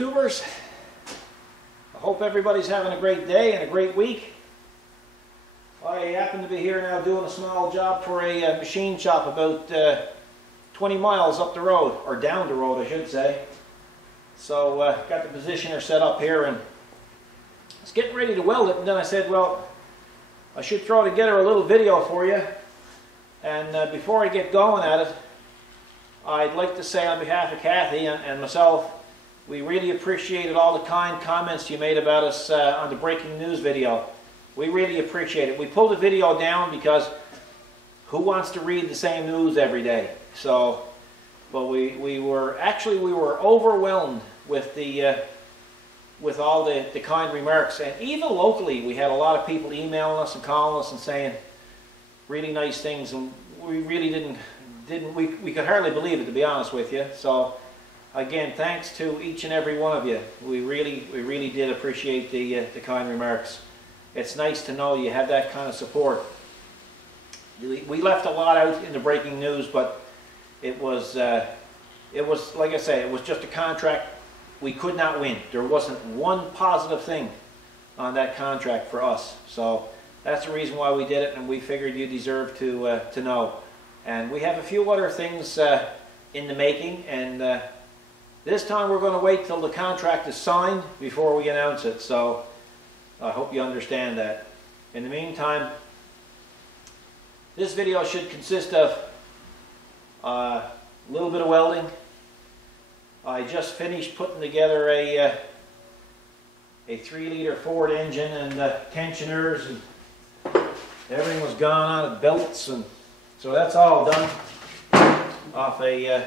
YouTubers. I hope everybody's having a great day and a great week. I happen to be here now doing a small job for a machine shop about 20 miles up the road, or down the road I should say. So got the positioner set up here and I was getting ready to weld it, and then I said, well, I should throw together a little video for you. And before I get going at it, I'd like to say on behalf of Kathy and myself, we really appreciated all the kind comments you made about us on the breaking news video. We really appreciate it. We pulled the video down because who wants to read the same news every day? So, but we were overwhelmed with the with all the kind remarks, and even locally we had a lot of people emailing us and calling us and saying really nice things, and we really we could hardly believe it, to be honest with you. So again, thanks to each and every one of you. We really did appreciate the kind remarks. It's nice to know you have that kind of support. We left a lot out in the breaking news, but it was like I say, it was just a contract we could not win. There wasn't one positive thing on that contract for us. So that's the reason why we did it, and we figured you deserve to know. And we have a few other things in the making, and this time we're going to wait till the contract is signed before we announce it. So I hope you understand that. In the meantime, this video should consist of a little bit of welding. I just finished putting together a 3-liter Ford engine and tensioners, and everything was gone out of belts, and so that's all done off a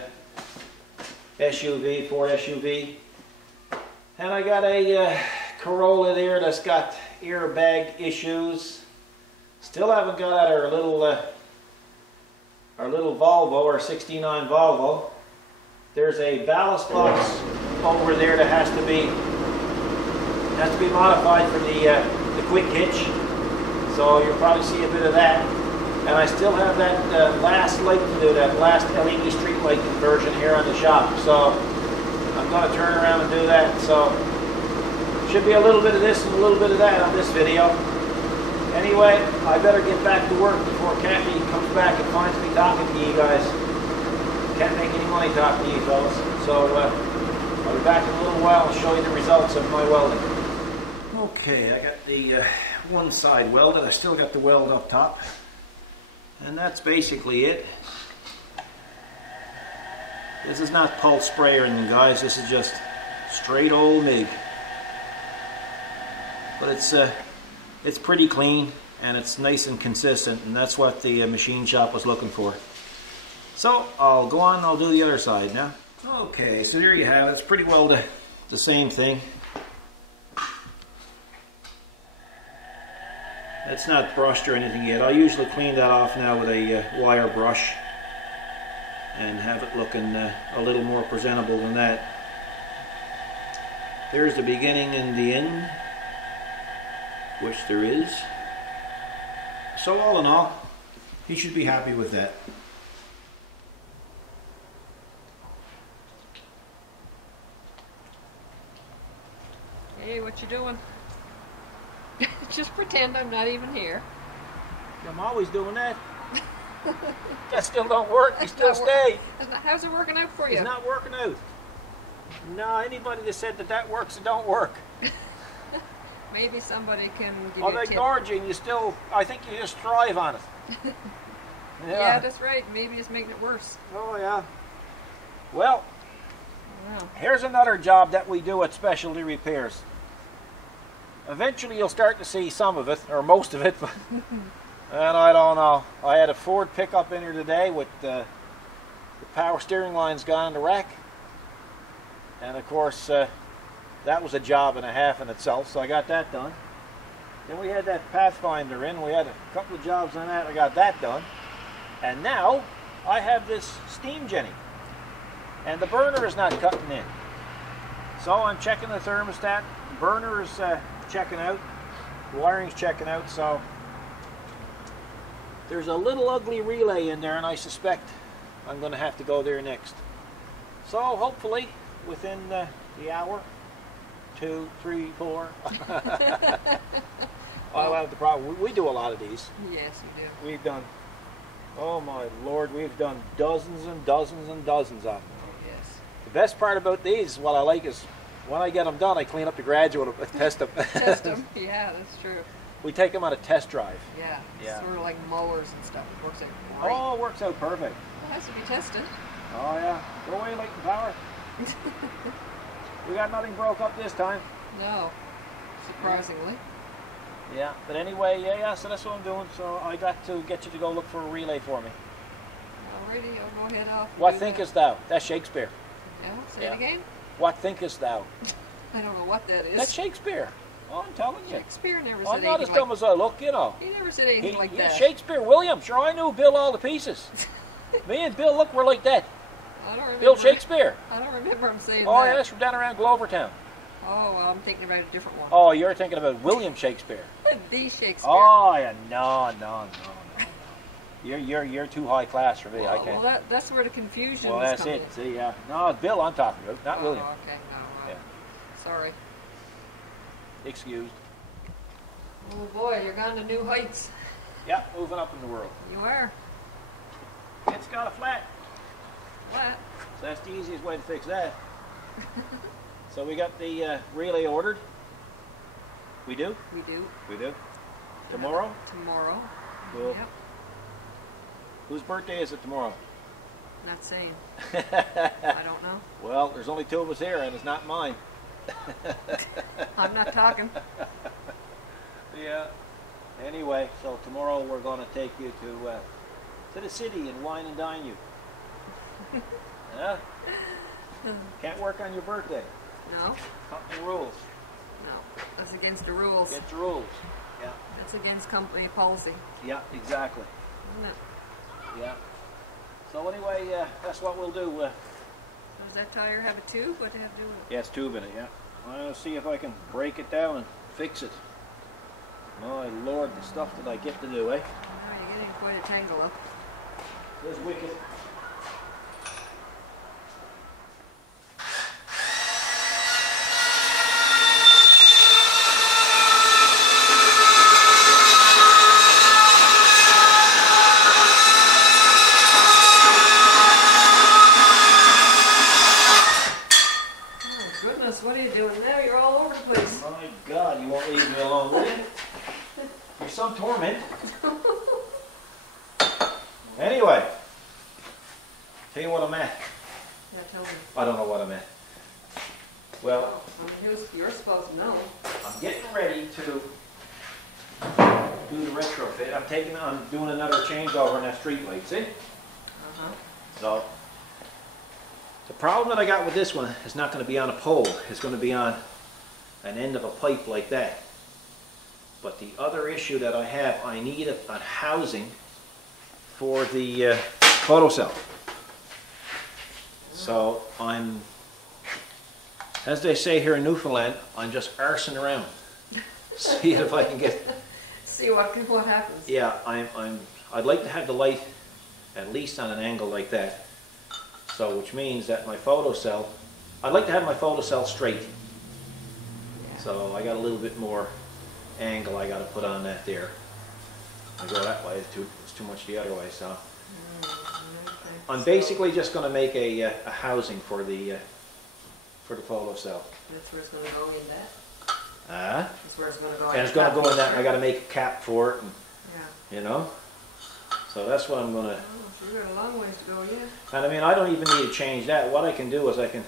SUV, Ford SUV. And I got a Corolla there that's got airbag issues. Still haven't got out our little Volvo, our 69 Volvo. There's a ballast box over there that has to be modified for the quick hitch. So you'll probably see a bit of that. And I still have that last light to do, that last LED street light conversion here on the shop. So I'm going to turn around and do that. So should be a little bit of this and a little bit of that on this video. Anyway, I better get back to work before Kathy comes back and finds me talking to you guys. Can't make any money talking to you fellas. So I'll be back in a little while and show you the results of my welding. Okay, I got the one side welded. I still got the weld up top. And that's basically it. This is not pulse spray or anything, guys. This is just straight old MIG. But it's pretty clean and it's nice and consistent, and that's what the machine shop was looking for. So I'll go on and I'll do the other side now. Okay, so there you have it. It's pretty well the same thing. It's not brushed or anything yet. I'll usually clean that off now with a wire brush and have it looking a little more presentable than that. There's the beginning and the end, which there is. So all in all, he should be happy with that. Hey, what you doing? Just pretend I'm not even here. I'm always doing that. That still don't work. You still stay. How's it working out for you? It's not working out. No, anybody that said that works, it don't work. Maybe somebody can give you I've a tip. ignored you, and you still, I think you just thrive on it. Yeah, that's right. Maybe it's making it worse. Oh, yeah. Well, here's another job that we do at Specialty Repairs. Eventually you'll start to see some of it, or most of it, but, and I don't know. I had a Ford pickup in here today with the power steering line's gone in the rack. And of course, that was a job and a half in itself, so I got that done. Then we had that Pathfinder in. We had a couple of jobs on that. I got that done. And now I have this steam jenny. And the burner is not cutting in. So I'm checking the thermostat. The burner is checking out. The wiring's checking out. So there's a little ugly relay in there, and I suspect I'm going to have to go there next. So hopefully within the hour 2, 3, 4. I'll have the problem. We do a lot of these. Yes, you do. We've done, oh my Lord, we've done dozens and dozens and dozens of them. Yes. The best part about these, what I like is, when I get them done, I clean up the graduate and test them. Test them. Yeah, that's true. We take them on a test drive. Yeah. Yeah. Sort of like mowers and stuff. It works out great. Oh, it works out perfect. It has to be tested. Oh yeah. Go away, light and power. We got nothing broke up this time. No. Surprisingly. Yeah. But anyway, yeah. So that's what I'm doing. So I got to get you to go look for a relay for me. Alrighty, I'll go ahead off. What thinkest thou? That's Shakespeare. Yeah. Say Yeah. it again. What thinkest thou? I don't know what that is. That's Shakespeare. Oh, I'm telling you. Shakespeare never said I'm not as anything dumb as I look, you know. He never said anything like Yeah, that. Shakespeare, William. Sure, I knew Bill all the pieces. Me and Bill, look, we're like that. I don't remember. Bill Shakespeare. I don't remember him saying Oh, that. yeah, that's from down around Glovertown. Oh, well, I'm thinking about a different one. Oh, you're thinking about William Shakespeare. The Shakespeare. Oh, yeah, no. You're too high class for me. Well, I can't. well, that's where the confusion Well, was that's coming it. See, yeah. No, it's Bill I'm talking about, not in. William. Oh, okay, no. Yeah. Sorry. Excused. Oh boy, you're gone to new heights. Yeah, moving up in the world. You are. It's got a flat. What? So that's the easiest way to fix that. So we got the relay ordered. We do? We do. We do. Tomorrow? Tomorrow. Cool. Yep. Whose birthday is it tomorrow? Not saying. I don't know. Well, there's only 2 of us here, and it's not mine. I'm not talking. Yeah. Anyway, so tomorrow we're going to take you to the city and wine and dine you. Yeah? Can't work on your birthday. No? Company rules. No. That's against the rules. Get the rules. Yeah. That's against company policy. Yeah, exactly. Isn't it? Yeah. So anyway, that's what we'll do. Does that tire have a tube? What do you have to do with it? Yeah, it's tube in it, yeah. I'll see if I can break it down and fix it. My Lord, the stuff that I get to do, eh? Oh, you're getting quite a tangle up. It's wicked. Oh goodness, what are you doing now? You're all over the place. My God, you won't leave me alone, will you? You're some torment. Anyway, tell you what I'm at. Yeah, tell me. I don't know what I'm at. Well, I mean, you're supposed to know. I'm getting ready to do the retrofit. I'm doing another changeover on that street light, see? Uh-huh. So, the problem that I got with this one is not going to be on a pole. It's going to be on an end of a pipe like that. But the other issue that I have, I need a housing for the photocell. So I'm, as they say here in Newfoundland, I'm just arsing around. See if I can get. See what happens. Yeah, I'd like to have the light at least on an angle like that. So, which means that my photocell, I'd like to have my photocell straight. Yeah. So I got a little bit more angle I got to put on that there. I go that way, it's too much the other way. So Okay. I'm basically just going to make a housing for the photocell. That's where it's going to go in that. That's where it's going to go. and it's going to go in that. And I got to make a cap for it, and, Yeah. you know. So that's what I'm going to. Oh, so you've got a long ways to go, yeah. And I mean, I don't even need to change that. What I can do is I can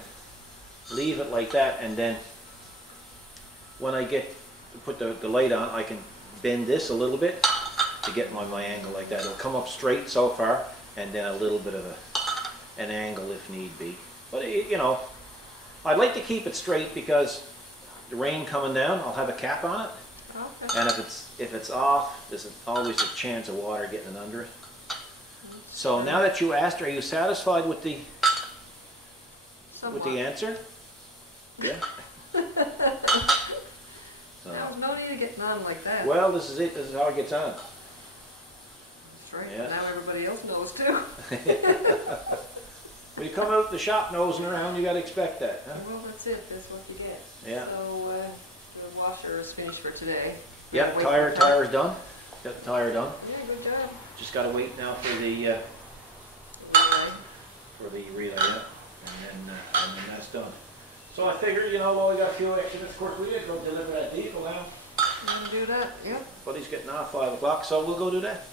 leave it like that, and then when I get to put the light on, I can bend this a little bit to get my angle like that. It'll come up straight so far, and then a little bit of an angle if need be. But you know, I'd like to keep it straight because the rain coming down, I'll have a cap on it. Okay. And if it's off, there's always a chance of water getting it under it. So now that you asked, are you satisfied with the answer? Yeah. So, No need to get on like that. well, this is it. This is how it gets on. That's right. Yeah. Now everybody else knows too. When you come out the shop nosing around, you got to expect that, huh? Well, that's it. That's what you get. Yeah. So finished for today. Yep, Wait for tire's done. Got the tire done. Yeah, good job. Just gotta wait now for the relay, yeah. And then that's done. So I figured, you know, well, we got a few extra bits. Of course, we did go deliver that vehicle now. You want to do that? Yeah. But he's getting off 5 o'clock, so we'll go do that.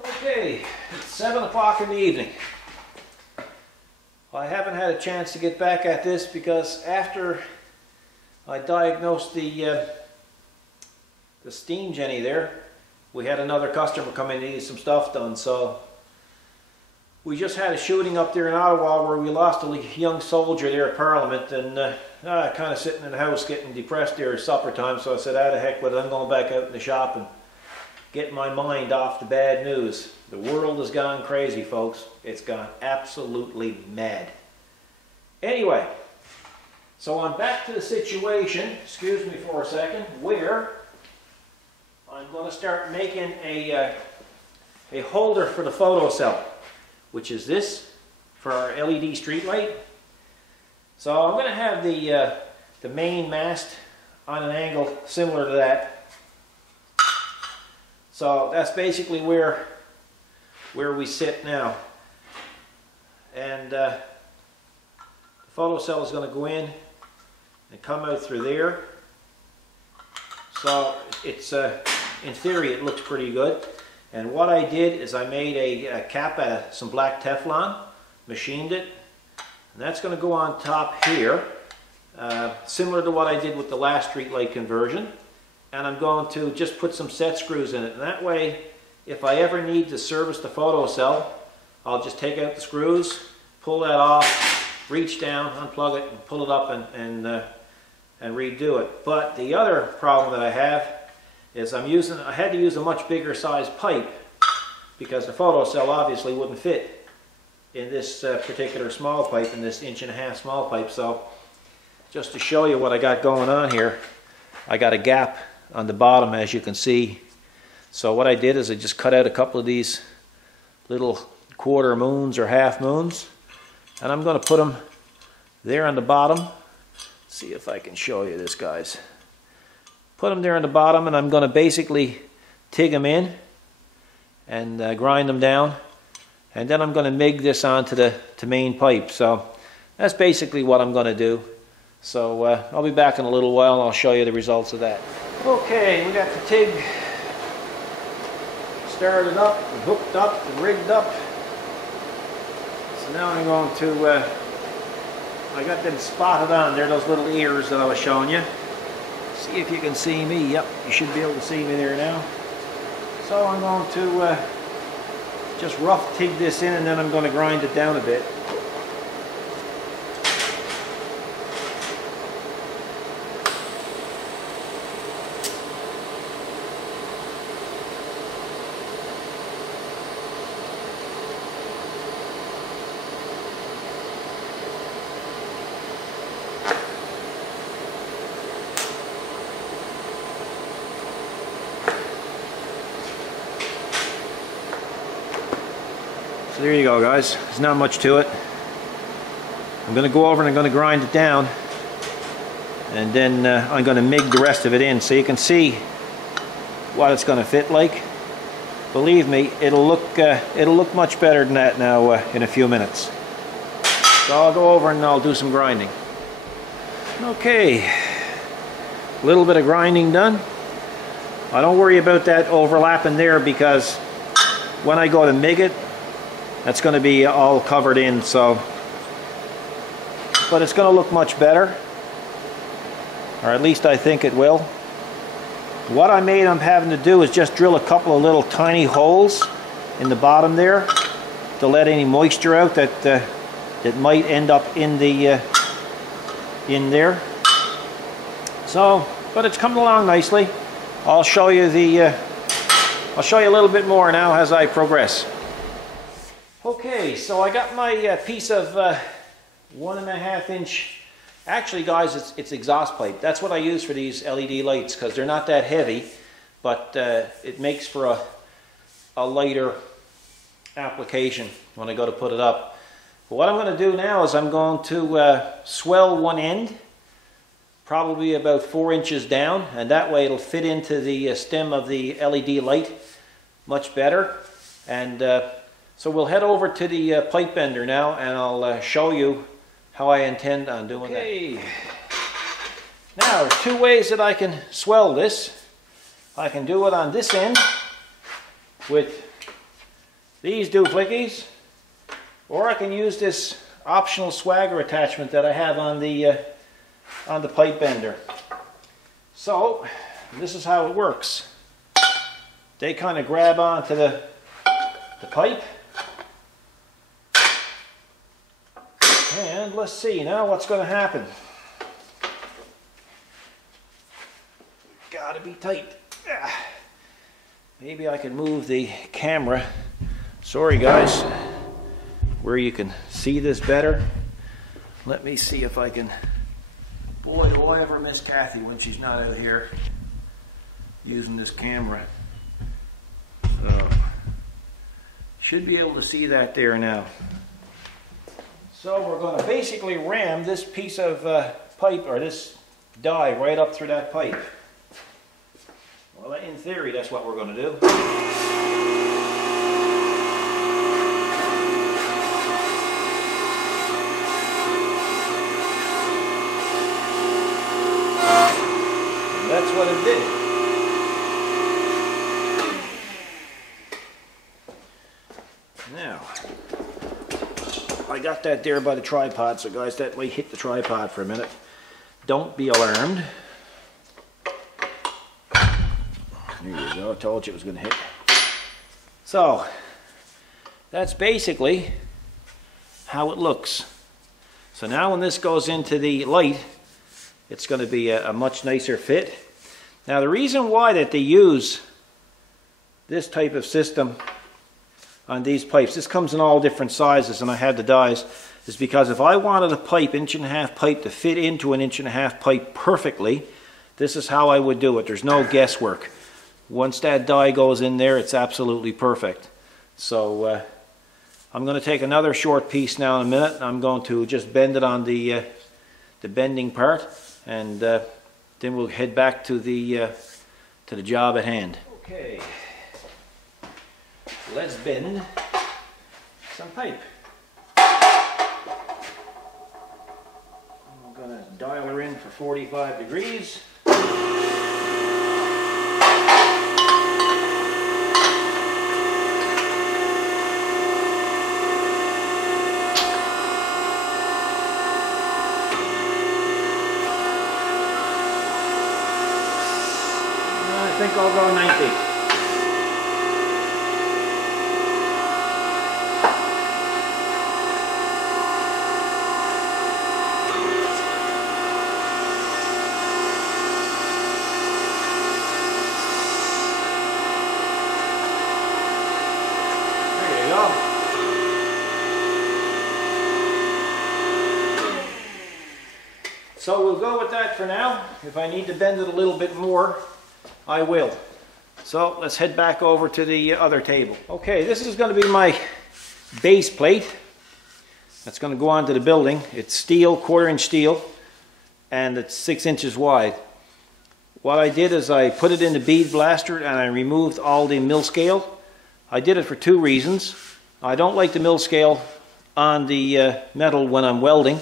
Okay, it's 7 o'clock in the evening. I haven't had a chance to get back at this because after I diagnosed the steam jenny there, we had another customer come in and needed some stuff done. So we just had a shooting up there in Ottawa where we lost a young soldier there at Parliament, and kind of sitting in the house getting depressed there at supper time. So I said, "Ah, the heck with it, I'm going back out in the shop and get my mind off the bad news." The world has gone crazy, folks. It's gone absolutely mad. Anyway, so I'm back to the situation, excuse me for a second, where I'm going to start making a holder for the photocell, which is this for our LED street light. So I'm going to have the main mast on an angle similar to that. So that's basically where we sit now. And the photocell is going to go in and come out through there. So it's in theory it looks pretty good. And what I did is I made a cap out of some black Teflon, machined it, and that's going to go on top here, similar to what I did with the last street light conversion. And I'm going to just put some set screws in it, and that way if I ever need to service the photocell, I'll just take out the screws, pull that off, reach down, unplug it, and pull it up and redo it. But the other problem that I have is I had to use a much bigger size pipe because the photocell obviously wouldn't fit in this particular small pipe, in this 1.5 inch small pipe. So just to show you what I got going on here, I got a gap on the bottom, as you can see. So what I did is I just cut out a couple of these little quarter moons or half moons, and I'm going to put them there on the bottom. See if I can show you this, guys. Put them there on the bottom, and I'm going to basically TIG them in and grind them down, and then I'm going to MIG this onto the main pipe. So that's basically what I'm going to do. So I'll be back in a little while and I'll show you the results of that. Okay, we got the TIG started up and hooked up and rigged up. So now I'm going to, I got them spotted on there, those little ears that I was showing you. See if you can see me. Yep, you should be able to see me there now. So I'm going to just rough TIG this in, and then I'm going to grind it down a bit. So there you go, guys. There's not much to it. I'm going to go over and I'm going to grind it down, and then I'm going to MIG the rest of it in so you can see what it's going to fit like. Believe me, it'll look much better than that now in a few minutes. So I'll go over and I'll do some grinding. Okay, a little bit of grinding done. I don't worry about that overlapping there because when I go to MIG it, that's going to be all covered in, so, but it's going to look much better, or at least I think it will. What I'm having to do is just drill a couple of little tiny holes in the bottom there to let any moisture out that might end up in the in there. So, but it's coming along nicely. I'll show you I'll show you a little bit more now as I progress. Okay, so I got my piece of 1.5 inch, actually guys it's exhaust pipe. That's what I use for these LED lights because they're not that heavy, but it makes for a lighter application when I go to put it up. But what I'm going to do now is I'm going to swell one end, probably about 4 inches down, and that way it'll fit into the stem of the LED light much better. And so we'll head over to the pipe bender now, and I'll show you how I intend on doing that. Now, there's 2 ways that I can swell this. I can do it on this end with these doohickeys, or I can use this optional swagger attachment that I have on the pipe bender. So, this is how it works. They kind of grab onto the pipe. And let's see now what's going to happen. Gotta be tight. Maybe I can move the camera, sorry guys, where you can see this better. Let me see if I can. Boy, do I ever miss Kathy when she's not out here using this camera. So, should be able to see that there now. So we're going to basically ram this piece of pipe, or this die, right up through that pipe. Well, in theory, that's what we're going to do. And that's what it did. Now, I got that there by the tripod, so guys, that way hit the tripod for a minute. Don't be alarmed. There you go, I told you it was going to hit. So, that's basically how it looks. So now when this goes into the light, it's going to be a much nicer fit. Now the reason why that they use this type of system on these pipes, this comes in all different sizes and I had the dies, is because if I wanted a pipe, 1.5-inch pipe, to fit into an 1.5-inch pipe perfectly, this is how I would do it. There's no guesswork. Once that die goes in there, it's absolutely perfect. So I'm going to take another short piece now in a minute. I'm going to just bend it on the bending part, and then we'll head back to the job at hand. Okay, let's bend some pipe. I'm going to dial her in for 45 degrees. I think I'll go 90. There you go. So we'll go with that for now. If I need to bend it a little bit more, I will. So let's head back over to the other table. Okay, this is going to be my base plate that's going to go onto the building. It's steel, 1/4-inch steel, and it's 6 inches wide. What I did is I put it in the bead blaster and I removed all the mill scale. I did it for 2 reasons. I don't like the mill scale on the metal when I'm welding.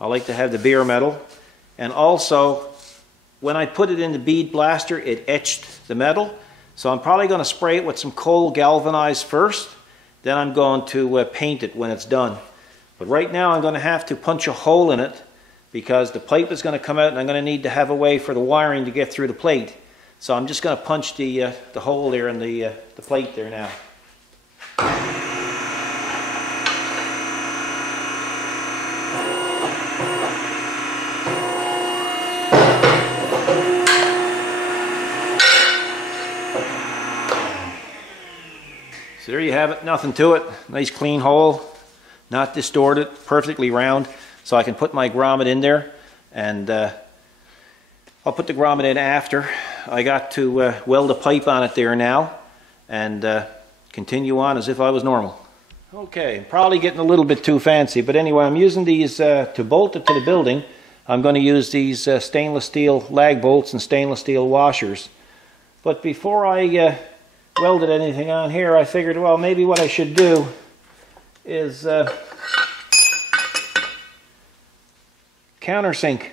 I like to have the bare metal. And also, when I put it in the bead blaster, it etched the metal. So I'm probably going to spray it with some cold galvanized first. Then I'm going to paint it when it's done. But right now I'm going to have to punch a hole in it because the pipe is going to come out and I'm going to need to have a way for the wiring to get through the plate. So I'm just going to punch the hole there in the plate there now. So there you have it, nothing to it. Nice clean hole, not distorted, perfectly round. So I can put my grommet in there, and I'll put the grommet in after. I got to weld a pipe on it there now, and continue on as if I was normal. Okay, probably getting a little bit too fancy, but anyway, I'm using these to bolt it to the building. I'm going to use these stainless steel lag bolts and stainless steel washers. But before I welded anything on here, I figured, well, maybe what I should do is countersink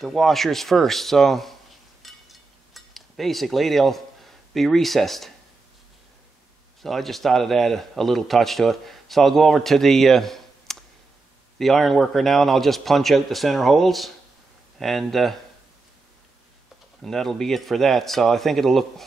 the washers first. So basically they'll be recessed. So I just thought I'd add a little touch to it. So I'll go over to the iron worker now, and I'll just punch out the center holes, and that'll be it for that. So I think it'll look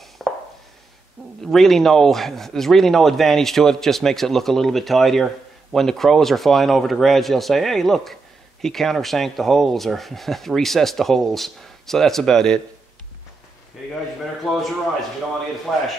there's really no advantage to it. It just makes it look a little bit tidier. When the crows are flying over the garage, they'll say, hey, look, he countersank the holes or recessed the holes. So that's about it. Okay guys, you better close your eyes if you don't want to get a flash.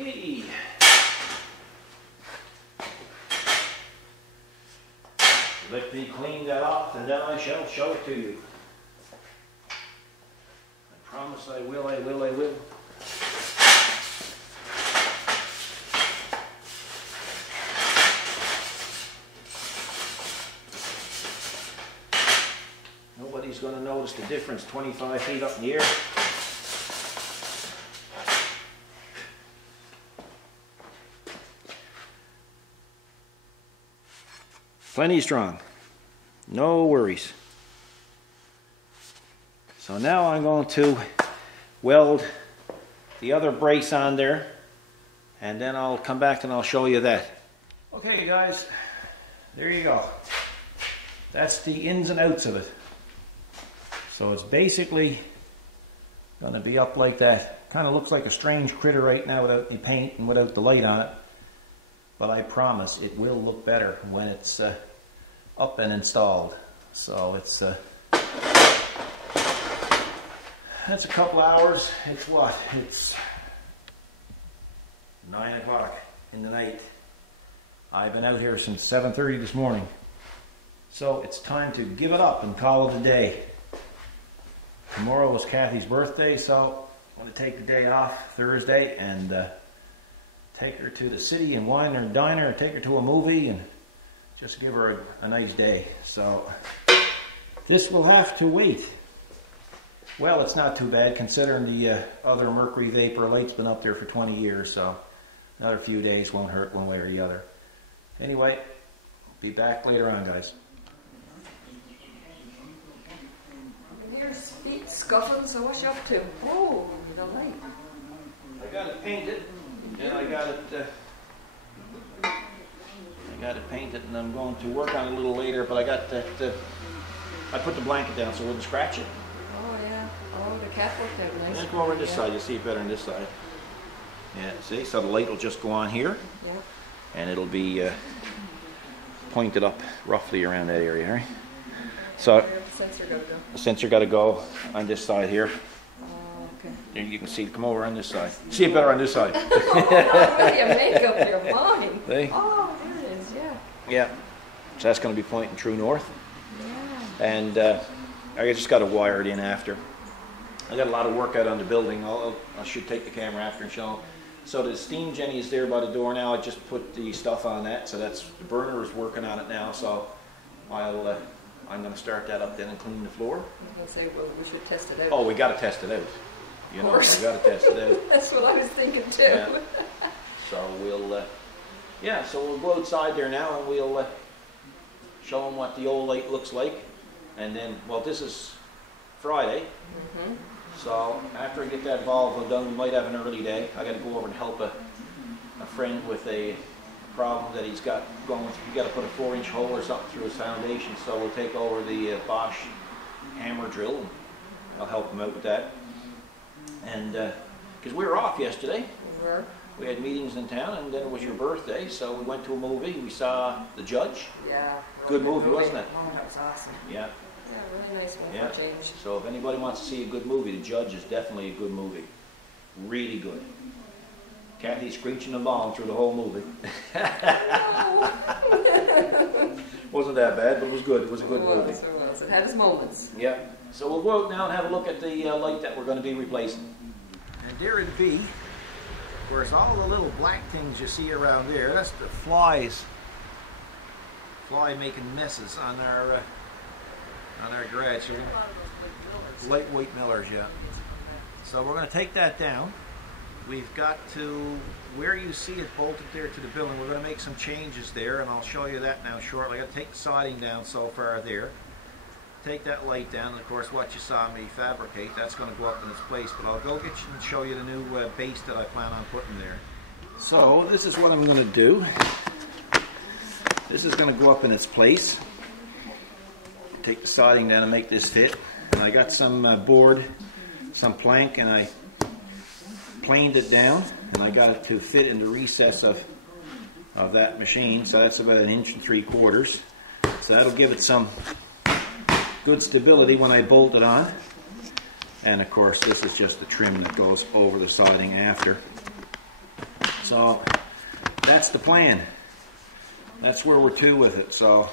Okay. Let me clean that off, and then I shall show it to you. I promise I will, I will, I will. Nobody's going to notice the difference 25 feet up in the air. Plenty strong, no worries. So now I'm going to weld the other brace on there, and then I'll come back and I'll show you that. Okay guys, there you go. That's the ins and outs of it. So it's basically going to be up like that. Kind of looks like a strange critter right now without the paint and without the light on it. But I promise it will look better when it's up and installed. So it's that's a couple hours. It's what? It's 9 o'clock in the night. I've been out here since 7:30 this morning. So it's time to give it up and call it a day. Tomorrow is Kathy's birthday, so I'm going to take the day off Thursday and take her to the city and wine her diner, or take her to a movie and just give her a nice day. So this will have to wait. Well, it's not too bad considering the other mercury vapor light's been up there for 20 years, so another few days won't hurt one way or the other. Anyway, be back later on, guys. Here's feet scuffing, so what's you up to? Oh, the light. I got it painted, and I got it painted, and I'm going to work on it a little later, but I got that, I put the blanket down so it wouldn't scratch it. Oh yeah, oh the cat worked out nice. Let's go over on this side, you'll see it better on this side. Yeah, see, so the light will just go on here, yeah, and it'll be pointed up roughly around that area, right? So the sensor gotta go. the sensor got to go on this side here. Oh, okay. You can see it come over on this side. See it better on this side. Oh, you make up your mind. See? Oh, there it is, yeah. Yeah, so that's going to be pointing true north. Yeah. And I just got to wire it in after. I got a lot of work out on the building. I should take the camera after and show them. So the steam jenny is there by the door now. I just put the stuff on that, so that's the burner is working on it now. So I'm going to start that up then and clean the floor. I was going to say, well, we should test it out. Oh, we got to test it out. You know, we got to test it out. That's what I was thinking too. Yeah. So we'll, yeah, so we'll go outside there now and we'll show them what the old light looks like. And then, well, this is Friday. Mm-hmm. So after I get that valve done, we might have an early day. I got to go over and help a friend with a problem that he's got going through. You got to put a 4-inch hole or something through his foundation. So we'll take over the Bosch hammer drill, and I'll help him out with that. And because we were off yesterday, we had meetings in town, and then it was your birthday, so we went to a movie. We saw The Judge. Yeah. Good movie, wasn't it? Oh, that was awesome. Yeah. Yeah, really nice one Yeah. for change. So if anybody wants to see a good movie, The Judge is definitely a good movie. Really good. Kathy screeching along through the whole movie. Wasn't that bad, but it was good. It was a good movie. It was. It had its moments. Yeah. So we'll go out now and have a look at the light that we're going to be replacing. And there it be. Where's all the little black things you see around there? That's the flies. Fly making messes on our garage. Lightweight millers, yeah. So we're going to take that down. We've got to, where you see it bolted there to the building, we're going to make some changes there, and I'll show you that now shortly. I've got to take the siding down so far there. Take that light down, and of course what you saw me fabricate, that's going to go up in its place, but I'll go get you and show you the new base that I plan on putting there. So this is what I'm going to do. This is going to go up in its place. Take the siding down and make this fit. And I got some board, some plank, and I planed it down, and I got it to fit in the recess of that machine, so that's about 1 3/4 inches. So that'll give it some good stability when I bolt it on. And of course this is just the trim that goes over the siding after. So that's the plan. That's where we're to with it. So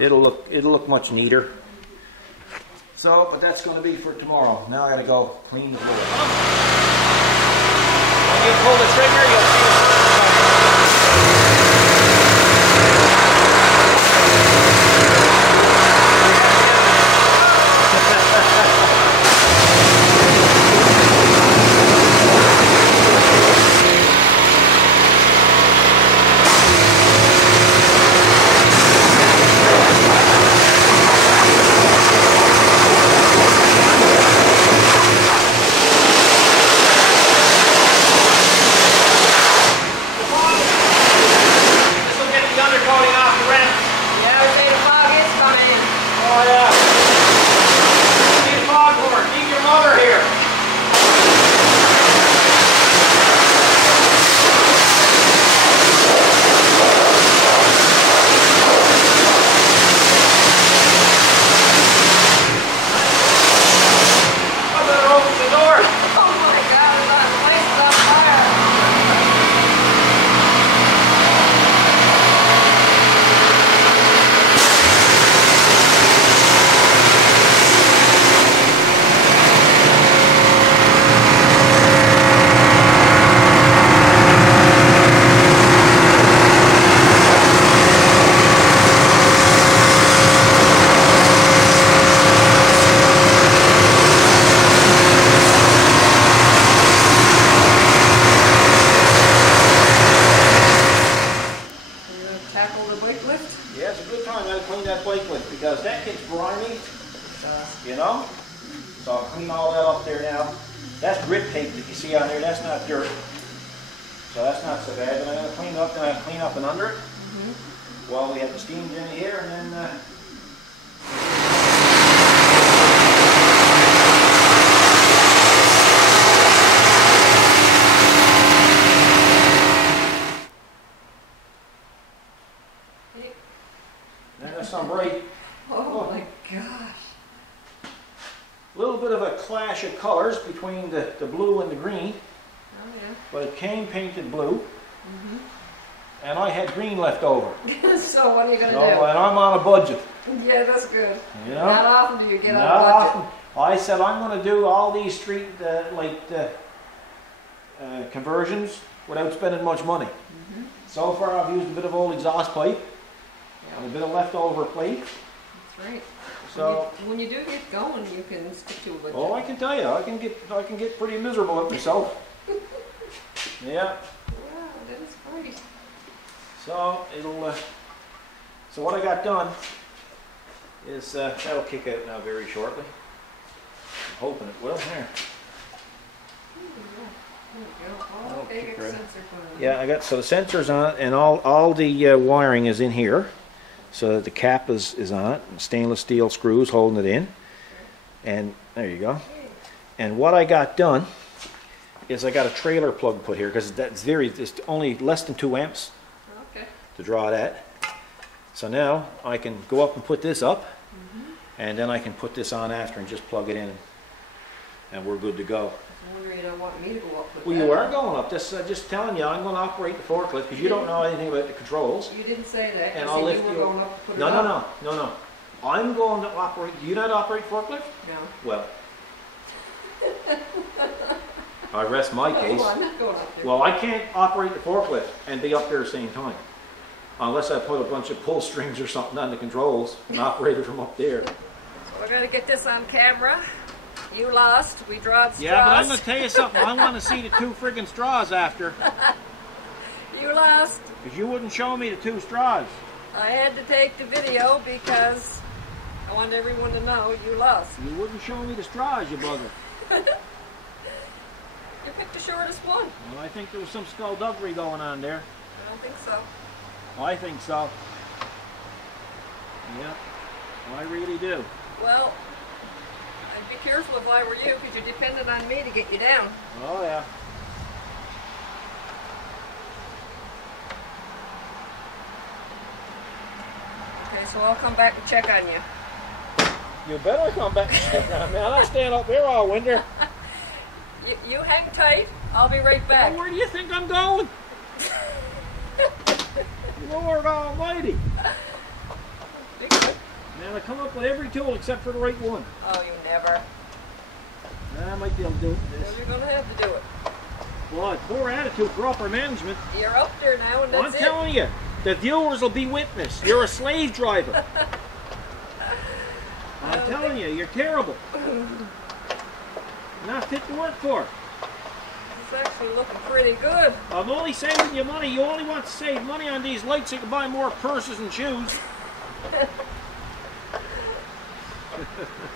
it'll look much neater. So, but that's going to be for tomorrow. Now I got to go clean the floor. When you pull the trigger, you'll see because that gets grimy, you know. So I'll clean all that up there now. That's grit tape that you see on there. That's not dirt, so that's not so bad. And I'm going to clean up. Then I clean up and under it while we have the steam in here, and then. Some bright. Oh my gosh. A little bit of a clash of colors between the blue and the green. Oh yeah. But it came painted blue. And I had green left over. So what are you going to do? And I'm on a budget. Yeah, that's good. You know? Not often do you get on a budget. Not often. I said I'm going to do all these street conversions without spending much money. So far I've used a bit of old exhaust pipe. And a bit of leftover plate. That's right. So when you do get going, you can stick to a budget. Oh, I can tell you, I can get pretty miserable at myself. Yeah. Wow, that is great. So it'll. So what I got done is that'll kick out now very shortly. I'm hoping it will. Here. Yeah, I got so the sensor's on, and all the wiring is in here. so that the cap is on it, and stainless steel screws holding it in. And there you go. And what I got done is I got a trailer plug put here, because it's only less than 2 amps to draw that. So now I can go up and put this up, and then I can put this on after and just plug it in, and we're good to go. I wonder you don't want me to go up with Well, that. you are going up. Just telling you, I'm going to operate the forklift because you don't know anything about the controls. You didn't say that. And You I'll said lift you were you. going up to put No, it no, up. no, no, no. I'm going to operate. Do you not operate forklift? No. Well, I rest my case. Oh, I'm not going up there. Well, I can't operate the forklift and be up there at the same time. Unless I put a bunch of pull strings or something on the controls and operate it from up there. So we're going to get this on camera. You lost. We drawed straws. Yeah, but I'm going to tell you something. I want to see the 2 friggin' straws after. You lost. Because you wouldn't show me the 2 straws. I had to take the video because I wanted everyone to know you lost. You wouldn't show me the straws, you bugger. You picked the shortest one. Well, I think there was some skullduggery going on there. I don't think so. I think so. Yeah, I really do. Well, I'd be careful if I were you because you're dependent on me to get you down. Oh, yeah. Okay, so I'll come back and check on you. You better come back and check on me. I'm not staying up here all winter. You hang tight. I'll be right back. Well, where do you think I'm going? Lord Almighty. Be good. Man, I come up with every tool except for the right one. Oh, you never. I might be able to do it. Well, you're going to have to do it. Well, it's poor attitude for upper management. You're up there now, and that's I'm telling you, the viewers will be witness. You're a slave driver. I'm telling you, you're terrible. Not fit to work for. It's actually looking pretty good. I'm only saving you money. You only want to save money on these lights so you can buy more purses and shoes.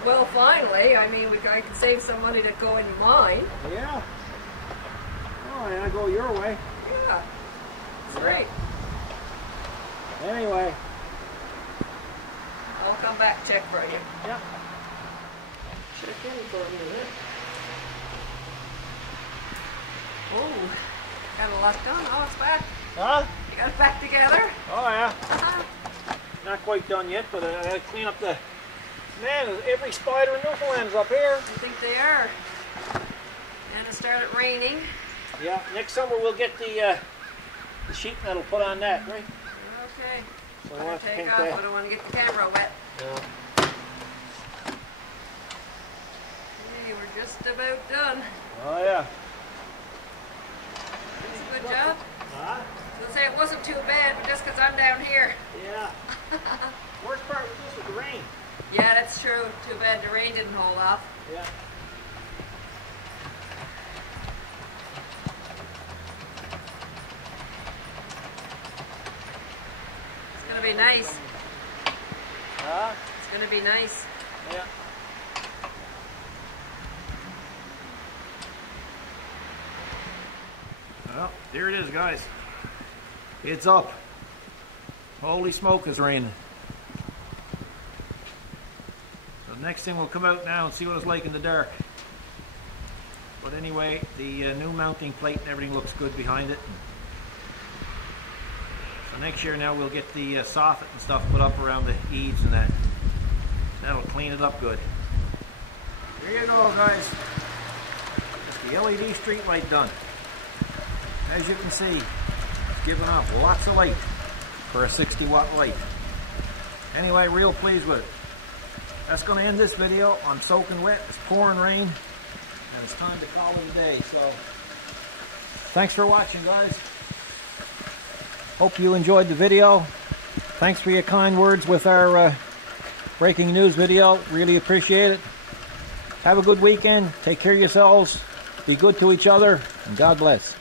Well, finally, I mean, I could save some money to go in mine. Yeah. Oh, and I go your way. Yeah. It's great. Anyway. I'll come back check for you. Yeah. Check in for a minute. Oh, got a lot done. Oh, it's back. Huh? You got it back together? Oh, yeah. Uh-huh. Not quite done yet, but I gotta clean up the... Man, every spider in Newfoundland's up here. I think they are. And it started raining. Yeah, next summer we'll get the sheet metal put on that, right? Okay. So Better we'll have to take paint off. that. I don't want to get the camera wet. Yeah. Okay, we're just about done. Oh, yeah. That's a good job. Huh? I'll say it wasn't too bad, but just because I'm down here. Yeah. Worst part was this with the rain. Yeah, that's true. Too bad the rain didn't hold off. Yeah. It's going to be nice. Huh? It's going to be nice. Yeah. Well, there it is, guys. It's up. Holy smoke, is raining. So next thing we'll come out now and see what it's like in the dark. But anyway, the new mounting plate and everything looks good behind it. So next year now we'll get the soffit and stuff put up around the eaves and that. That'll clean it up good. There you go, guys. The LED street light done. As you can see, it's giving off lots of light for a 60-watt light. Anyway, real pleased with it. That's going to end this video. I'm soaking wet. It's pouring rain. And it's time to call it a day. So, thanks for watching, guys. Hope you enjoyed the video. Thanks for your kind words with our breaking news video. Really appreciate it. Have a good weekend. Take care of yourselves. Be good to each other. And God bless.